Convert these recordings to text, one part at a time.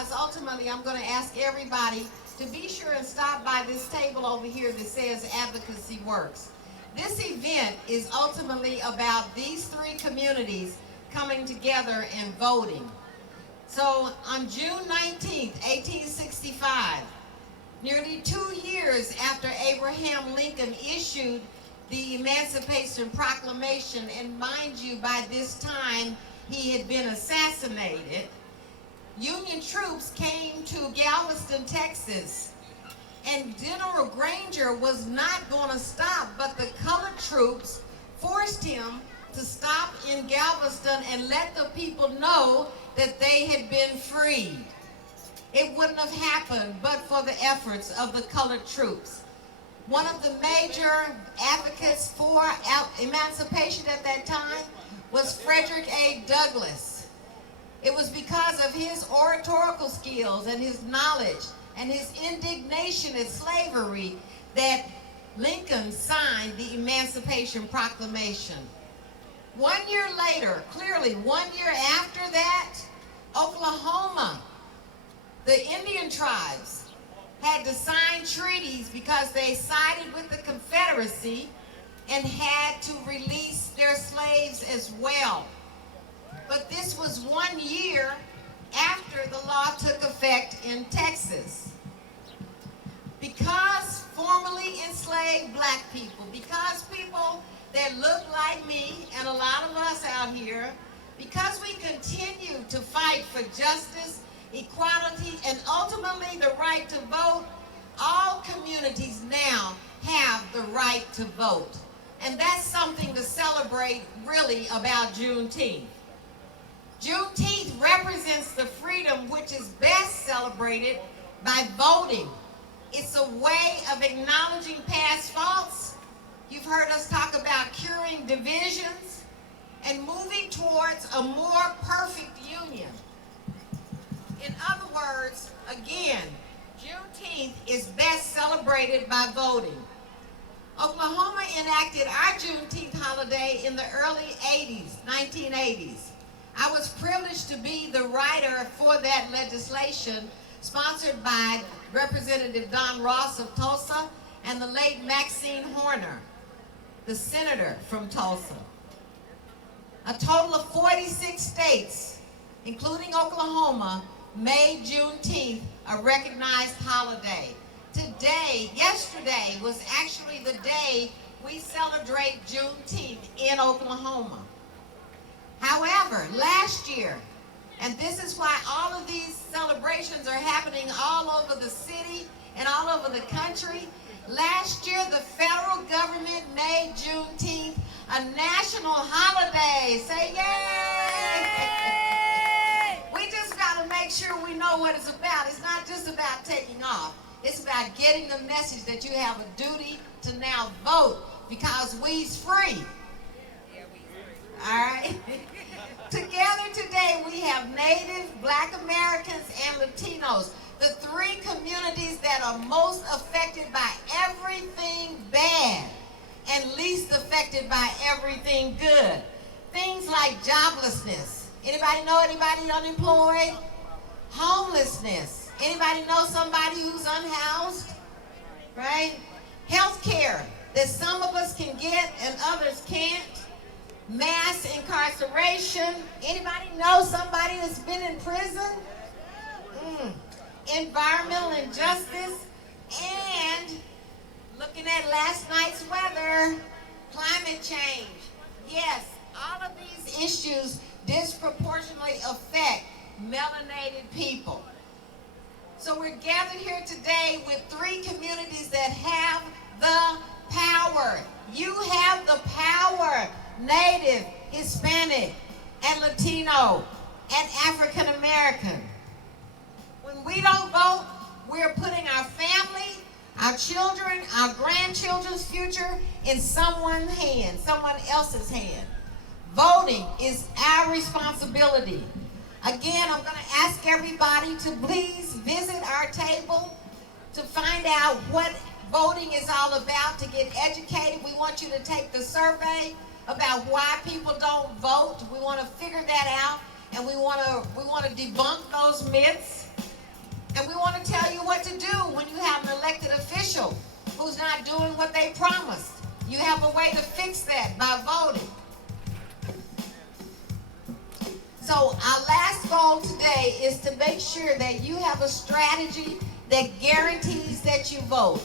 because ultimately I'm going to ask everybody to be sure and stop by this table over here that says Advocacy Works. This event is ultimately about these three communities coming together and voting. So on June 19th, 1865, nearly 2 years after Abraham Lincoln issued the Emancipation Proclamation, and mind you, by this time he had been assassinated, Union troops came to Galveston, Texas, and General Granger was not going to stop, but the colored troops forced him to stop in Galveston and let the people know that they had been freed. It wouldn't have happened but for the efforts of the colored troops. One of the major advocates for emancipation at that time was Frederick A. Douglass. It was because of his oratorical skills and his knowledge and his indignation at slavery that Lincoln signed the Emancipation Proclamation. 1 year later, clearly 1 year after that, Oklahoma, the Indian tribes, had to sign treaties because they sided with the Confederacy and had to release their slaves as well. But this was 1 year after the law took effect in Texas. Because formerly enslaved black people, because people that look like me and a lot of us out here, because we continue to fight for justice, equality, and ultimately the right to vote, all communities now have the right to vote. And that's something to celebrate really about Juneteenth. Juneteenth represents the freedom which is best celebrated by voting. It's a way of acknowledging past faults. You've heard us talk about curing divisions and moving towards a more perfect union. In other words, again, Juneteenth is best celebrated by voting. Oklahoma enacted our Juneteenth holiday in the early 80s, 1980s. I was privileged to be the writer for that legislation sponsored by Representative Don Ross of Tulsa and the late Maxine Horner, the senator from Tulsa. A total of 46 states, including Oklahoma, made Juneteenth a recognized holiday. Today, yesterday, was actually the day we celebrate Juneteenth in Oklahoma. However, last year, and this is why all of these celebrations are happening all over the city and all over the country, last year the federal government made Juneteenth a national holiday. Say yay! We just got to make sure we know what it's about. It's not just about taking off. It's about getting the message that you have a duty to now vote because we's free. All right? Together today we have Native, Black Americans, and Latinos, the three communities that are most affected by everything bad and least affected by everything good. Things like joblessness. Anybody know anybody unemployed? Homelessness. Anybody know somebody who's unhoused? Right? Health care that some of us can get and others can't. Mass incarceration. Anybody know somebody that's been in prison? Environmental injustice. And looking at last night's weather, climate change. Yes, all of these issues disproportionately affect melanated people. So we're gathered here today with three communities that have the power. You have the power. Native, Hispanic, and Latino, and African American. When we don't vote, we're putting our family, our children, our grandchildren's future in someone's hand, someone else's hand. Voting is our responsibility. Again, I'm going to ask everybody to please visit our table to find out what voting is all about, to get educated. We want you to take the survey about why people don't vote. We want to figure that out, and we want to debunk those myths. And we want to tell you what to do when you have an elected official who's not doing what they promised. You have a way to fix that by voting. So our last goal today is to make sure that you have a strategy that guarantees that you vote.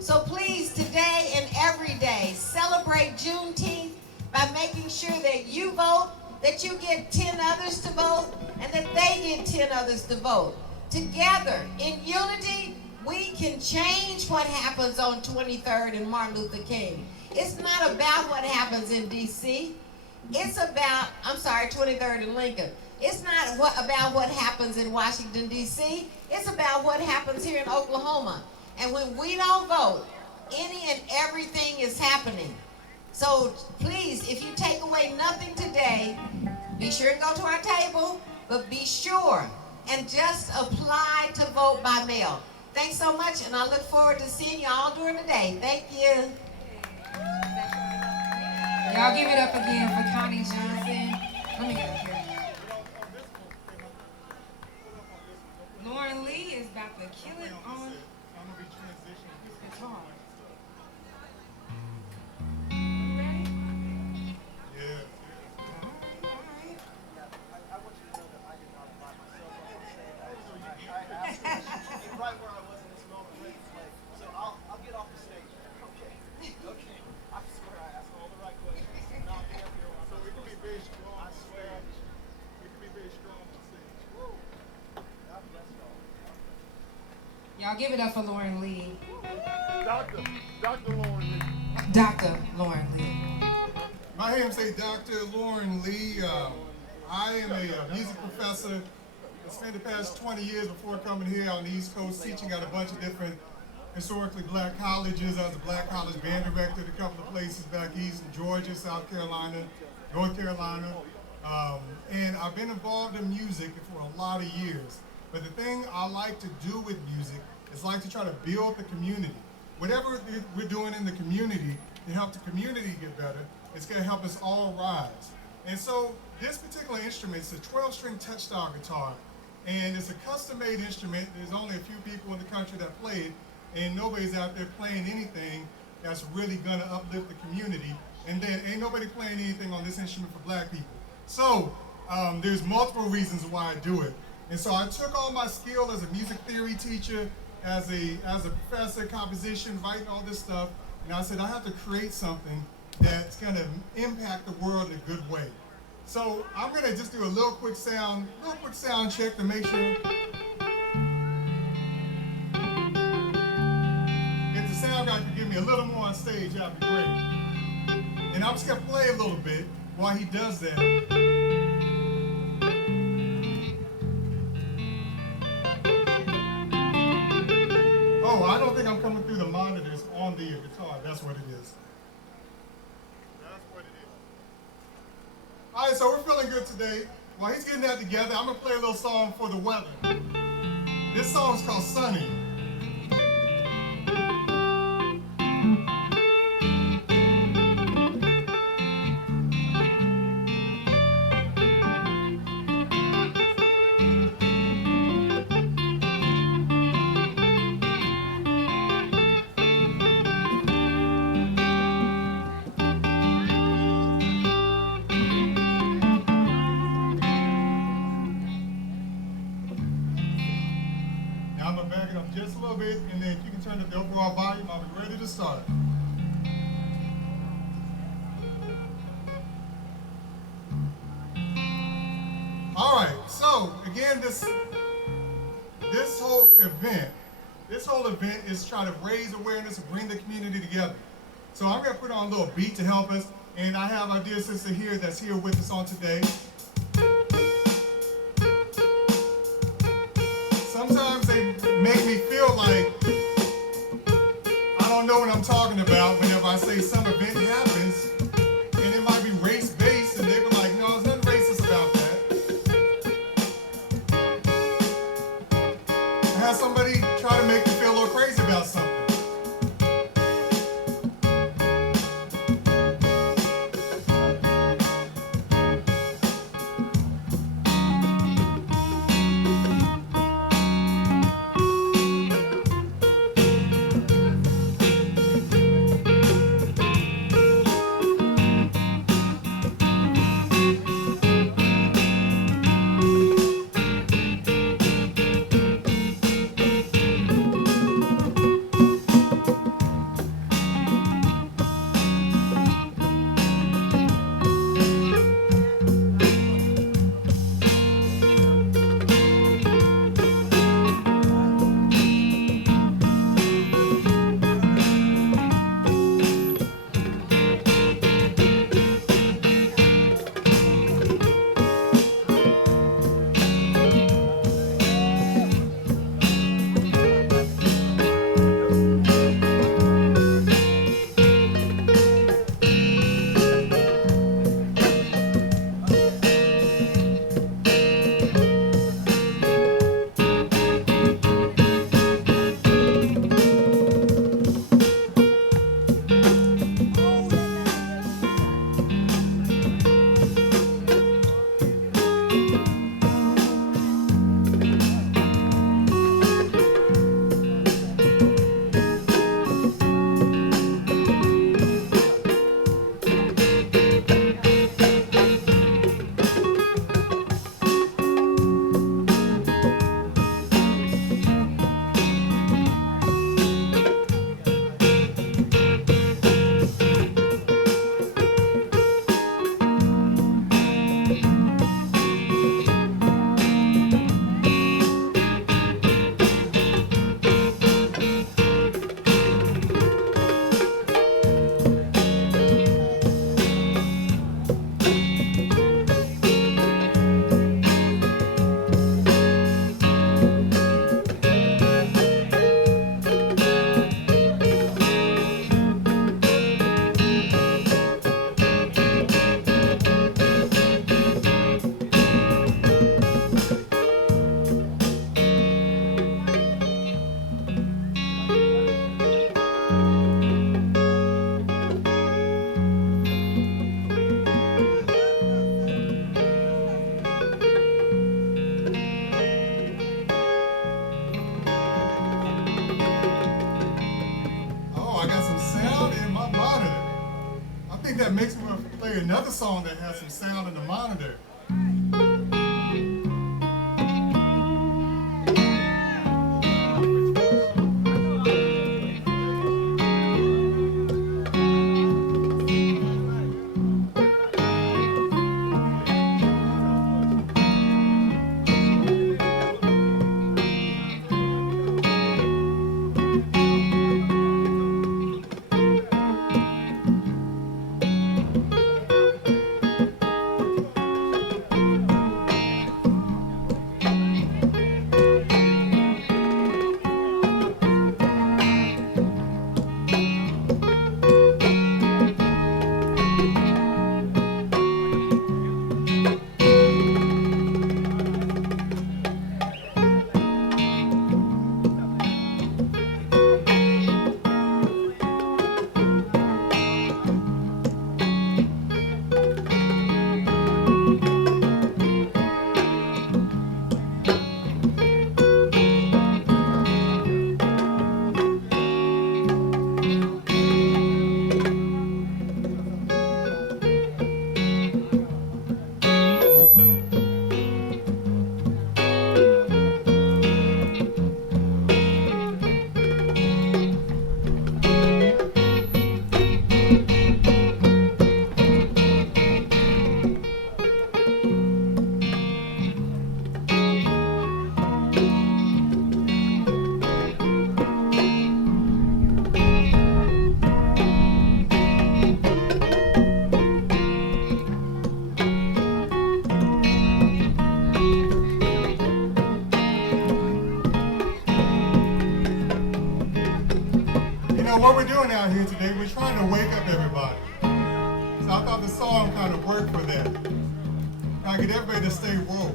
So please, today and every day, celebrate Juneteenth by making sure that you vote, that you get 10 others to vote, and that they get 10 others to vote. Together, in unity, we can change what happens on 23rd and Martin Luther King. It's not about what happens in D.C. It's about, 23rd and Lincoln. It's not about what happens in Washington, D.C. It's about what happens here in Oklahoma. And when we don't vote, any and everything is happening. So please, if you take away nothing today, be sure to go to our table, but be sure and just apply to vote by mail. Thanks so much, and I look forward to seeing you all during the day. Thank you. Y'all give it up again for Connie Johnson. Let me get up here. Lauren Lee is about to kill it on his guitar. You ready? Yeah. I want you to know that I did not apply myself. I want to say that. So I asked her, she's right where I was in this moment. Like, so I'll get off the stage. Okay. Okay. I swear I asked all the right questions. Not be up here. So we can be very strong I on swear. stage. We can be very strong on stage. Woo. God bless y'all. Y'all give it up for Lauren Lee. Dr. Lauren Lee. Dr. Lauren Lee. My name is Dr. Lauren Lee. I am a music professor. I spent the past 20 years before coming here on the East Coast teaching at a bunch of different historically black colleges. I was a black college band director at a couple of places back east in Georgia, South Carolina, North Carolina. And I've been involved in music for a lot of years. But the thing I like to do with music is like to try to build the community. Whatever we're doing in the community to help the community get better, it's going to help us all rise. And so this particular instrument is a 12-string touch-style guitar, and it's a custom-made instrument. There's only a few people in the country that play it, and nobody's out there playing anything that's really going to uplift the community. And then ain't nobody playing anything on this instrument for black people. So there's multiple reasons why I do it. And so I took all my skill as a music theory teacher, as a professor, composition, writing all this stuff, and I said I have to create something that's going to impact the world in a good way. So I'm going to just do a little quick sound check to make sure. If the sound guy could give me a little more on stage, that'd be great. And I'm just going to play a little bit while he does that. Oh, I don't think I'm coming through the monitors on the guitar. That's what it is. That's what it is. All right, so we're feeling good today. While he's getting that together, I'm going to play a little song for the weather. This song is called Sunny. Now I'm going to back it up just a little bit, and then if you can turn up the overall volume, I'll be ready to start. All right, so again, this whole event is trying to raise awareness and bring the community together. So I'm going to put on a little beat to help us, and I have our dear sister here that's here with us on today. Sometimes they make me feel like I don't know what I'm talking about whenever I say some event happens, and it might be race-based, and they were like, no, there's nothing racist about that. I had somebody try to make me feel a little crazy about something. that makes me want to play another song that has some sound in the monitor. What we're doing out here today, we're trying to wake up everybody. So I thought the song kind of worked for that. Trying to get everybody to stay woke.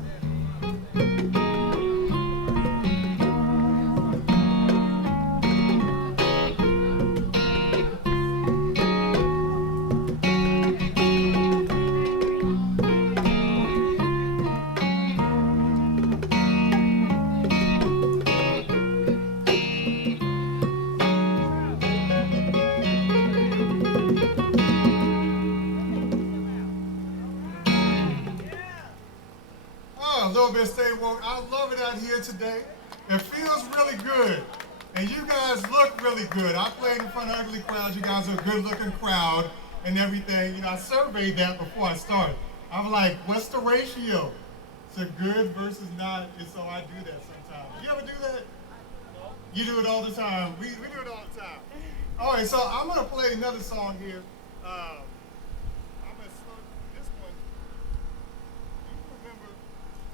A little bit stay woke. I love it out here today. It feels really good. And you guys look really good. I played in front of ugly crowds. You guys are a good looking crowd and everything. You know, I surveyed that before I started. I'm like, what's the ratio to good versus not? And so I do that sometimes. You ever do that? You do it all the time. We do it all the time. All right, so I'm going to play another song here.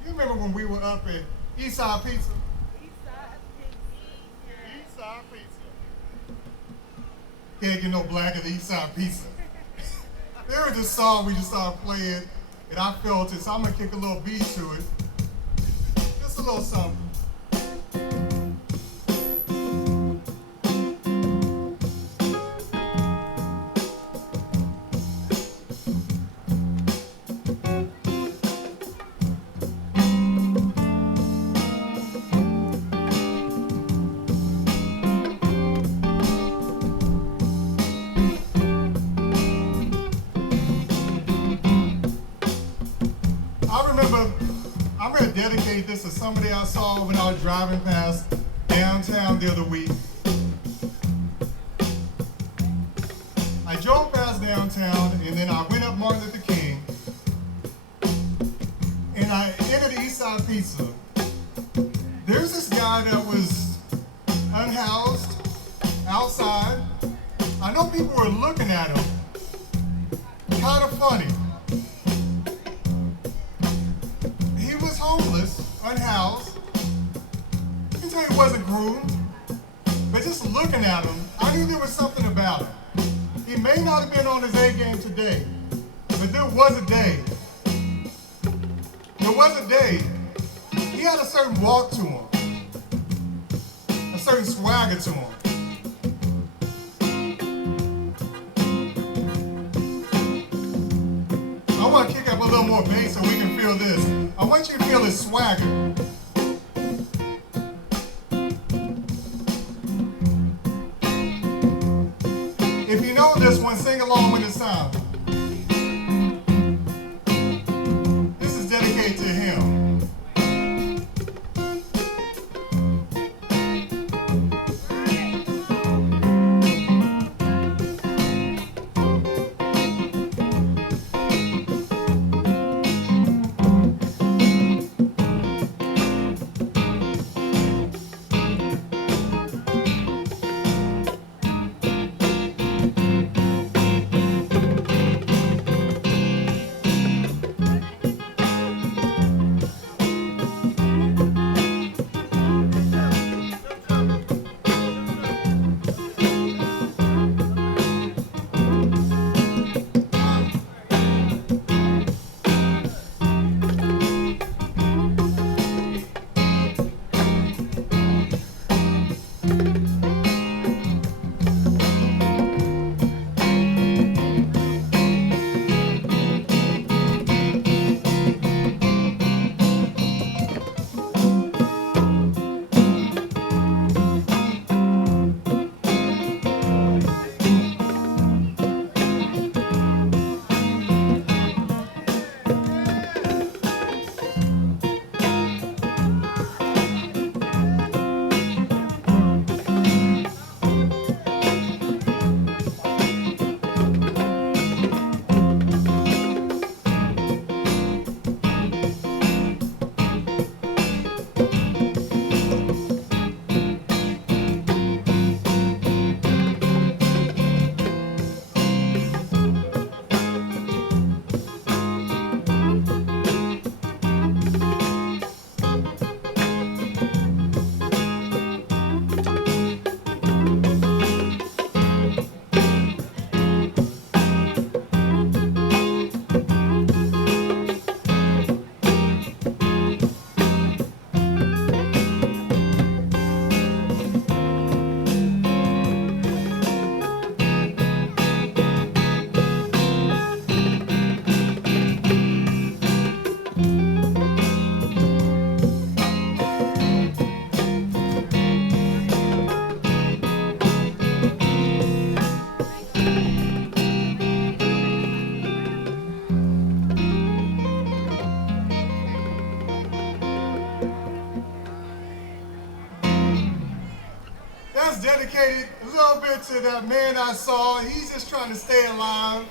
You remember when we were up at Eastside Pizza? Eastside Pizza. Can't get no black at Eastside Pizza. There was this song we just started playing, and I felt it, so I'm going to kick a little beat to it. Just a little something. I'm going to dedicate this to somebody I saw when I was driving past downtown the other week. I drove past downtown and then I went up Martin Luther King and I entered Eastside Pizza. There's this guy that was unhoused outside. I know people were looking at him. Kind of funny. Homeless, unhoused. I can tell he wasn't groomed, but just looking at him, I knew there was something about him. He may not have been on his A game today, but there was a day. There was a day, he had a certain walk to him, a certain swagger to him. I want to kick up a little more bass so we can feel this. I want you to feel his swagger. If you know this one, sing along with the sound. dedicated a little bit to that man I saw. He's just trying to stay alive.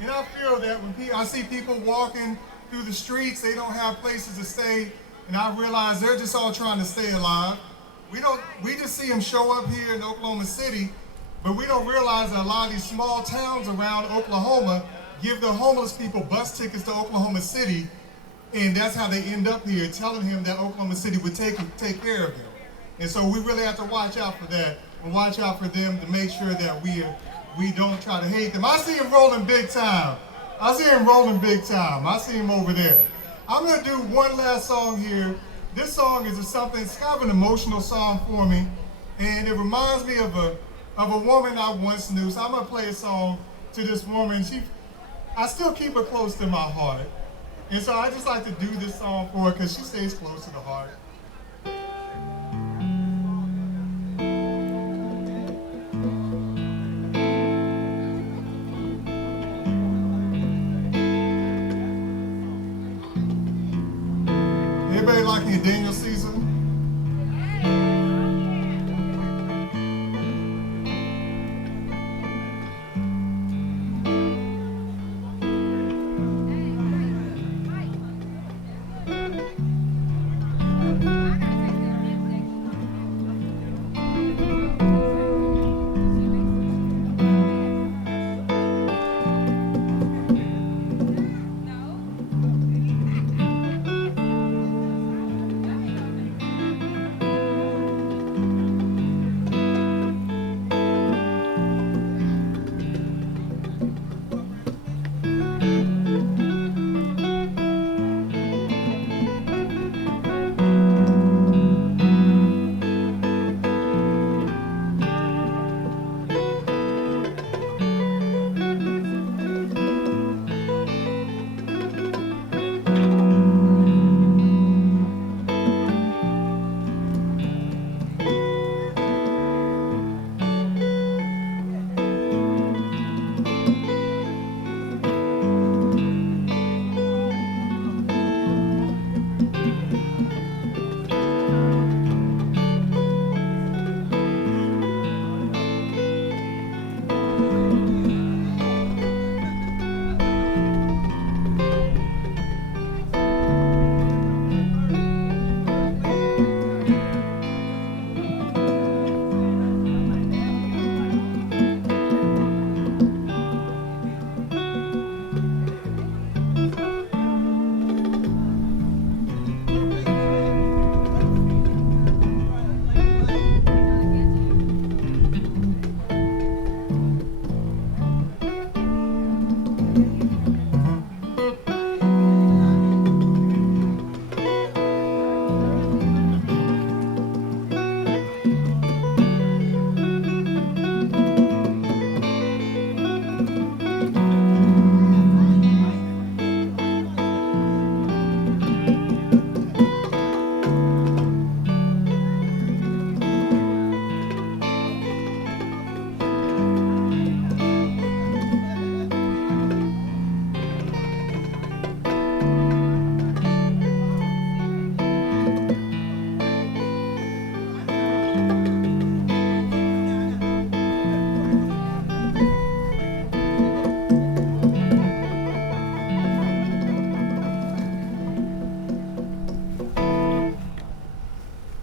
And I feel that when I see people walking through the streets, they don't have places to stay. And I realize they're just all trying to stay alive. We just see them show up here in Oklahoma City, but we don't realize that a lot of these small towns around Oklahoma give the homeless people bus tickets to Oklahoma City, and that's how they end up here, telling him that Oklahoma City would take care of them. And so we really have to watch out for that and watch out for them to make sure that we don't try to hate them. I see him rolling big time. I see him over there. I'm gonna do one last song here. This song is it's kind of an emotional song for me, and it reminds me of a woman I once knew. So I'm gonna play a song to this woman. I still keep her close to my heart, and so I just like to do this song for her because she stays close to the heart. Everybody liking your Daniel Caesar?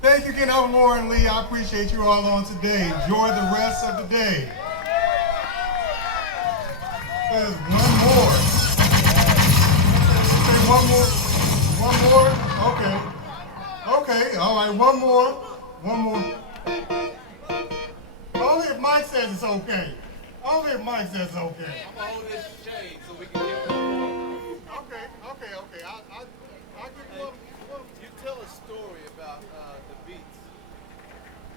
Thank you again, I'm Lauren Lee. I appreciate you all on today. Enjoy the rest of the day. There's one more. Say one more. One more? Okay. Okay, all right, one more. One more. Only if Mike says it's okay. Only if Mike says it's okay. I'm gonna hold this shade so we can get one more. Okay. I'll give you one. You tell a story about the beats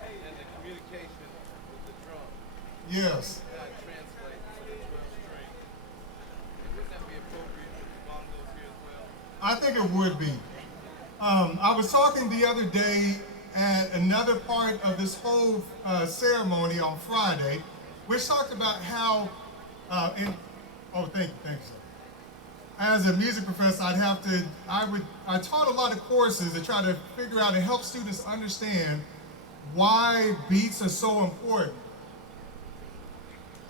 and the communication with the drum. Yes. How it translates to the 12 string. Wouldn't that be appropriate for the bongos here as well? I think it would be. I was talking the other day at another part of this whole ceremony on Friday, which talked about how, thank you, sir. As a music professor, I taught a lot of courses to try to figure out and help students understand why beats are so important.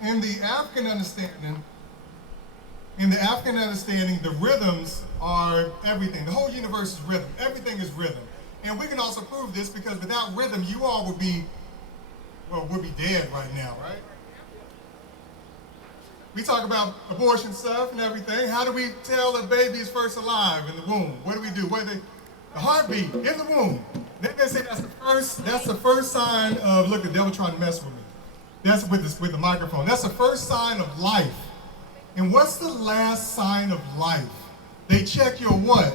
In the African understanding, the rhythms are everything. The whole universe is rhythm. Everything is rhythm. And we can also prove this because without rhythm, you all would be dead right now, right? We talk about abortion stuff and everything. How do we tell a baby is first alive in the womb? What do we do? The heartbeat in the womb. Then they say that's the first sign of, look, the devil trying to mess with me. That's with the microphone. That's the first sign of life. And what's the last sign of life? They check your what?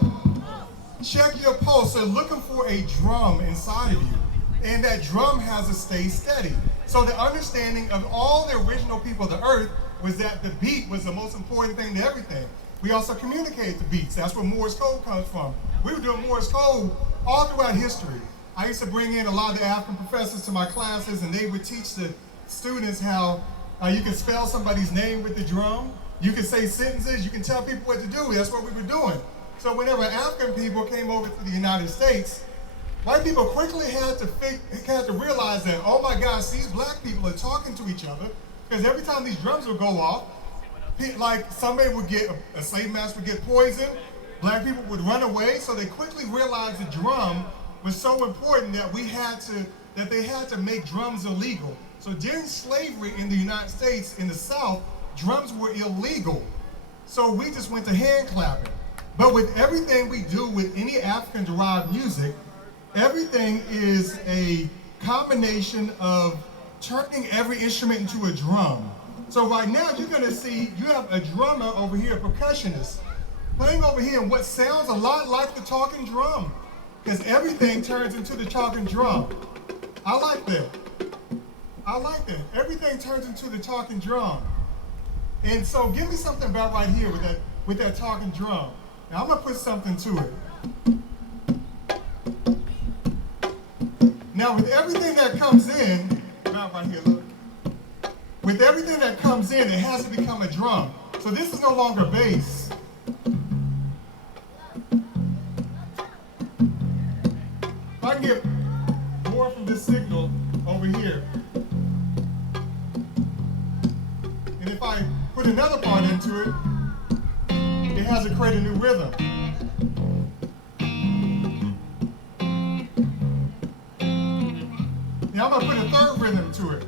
Check your pulse. They're looking for a drum inside of you. And that drum has to stay steady. So the understanding of all the original people of the earth was that the beat was the most important thing to everything. We also communicate the beats. That's where Morse code comes from. We were doing Morse code all throughout history. I used to bring in a lot of the African professors to my classes, and they would teach the students how you can spell somebody's name with the drum. You can say sentences. You can tell people what to do. That's what we were doing. So whenever African people came over to the United States, white people quickly had to realize that, oh my gosh, these black people are talking to each other, because every time these drums would go off, like somebody would get, a slave master would get poisoned, black people would run away, so they quickly realized the drum was so important that they had to make drums illegal. So during slavery in the United States, in the South, drums were illegal. So we just went to hand clapping. But with everything we do with any African-derived music, everything is a combination of turning every instrument into a drum. So right now you're gonna see, you have a drummer over here, a percussionist, playing over here in what sounds a lot like the talking drum, because everything turns into the talking drum. I like that. Everything turns into the talking drum. And so give me something about right here with that talking drum. Now I'm gonna put something to it. Now with everything that comes in, about right here, look. With everything that comes in, it has to become a drum. So this is no longer bass. If I can get more from this signal over here, and if I put another part into it, it has to create a new rhythm. Now I'm gonna put a third rhythm to it.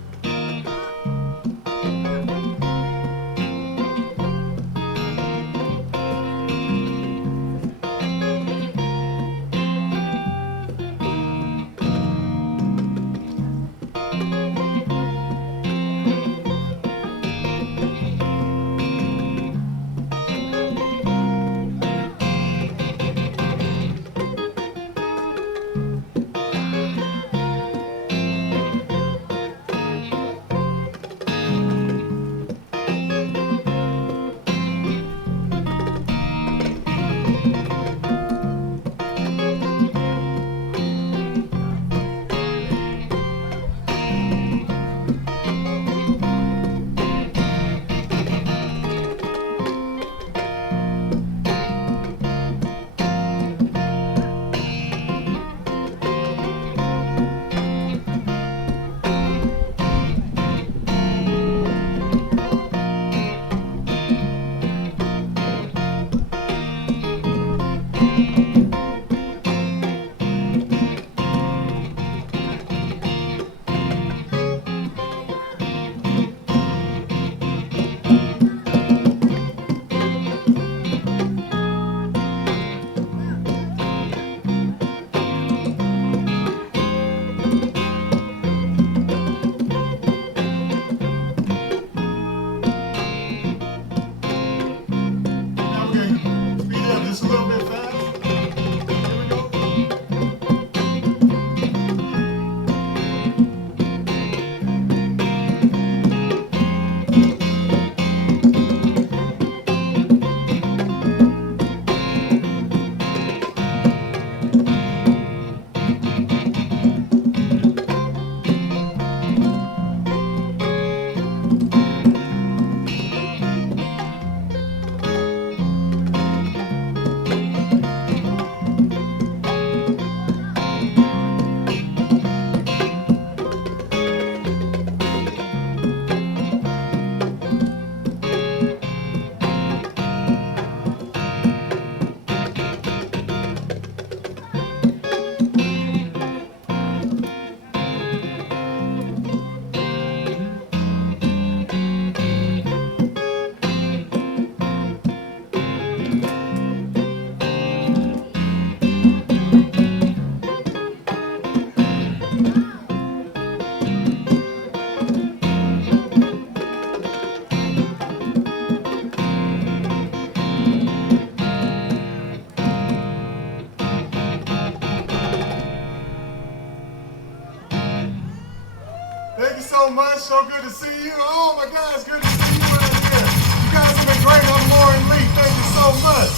so much. So good to see you. Oh my God, it's good to see you out here. You guys have been great. I'm Lauren Lee. Thank you so much.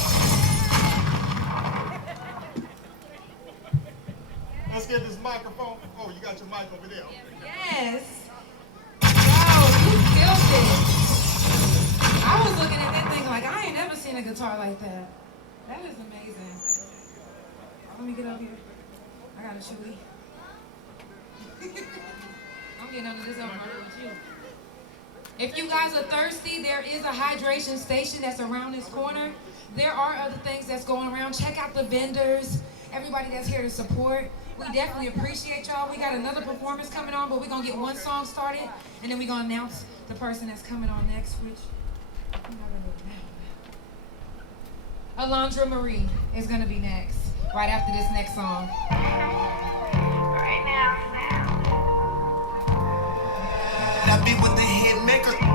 Let's get this microphone. Oh, you got your mic over there. Yes. Wow, you killed it. I was looking at that thing like, I ain't never seen a guitar like that. That is amazing. Let me get up here. I got a chewy. I'm getting under this over with you. If you guys are thirsty, there is a hydration station that's around this corner. There are other things that's going around. Check out the vendors, everybody that's here to support. We definitely appreciate y'all. We got another performance coming on, but we're going to get one song started, and then we're going to announce the person that's coming on next, which Alondra Marie is going to be next, right after this next song. That be with the hit maker.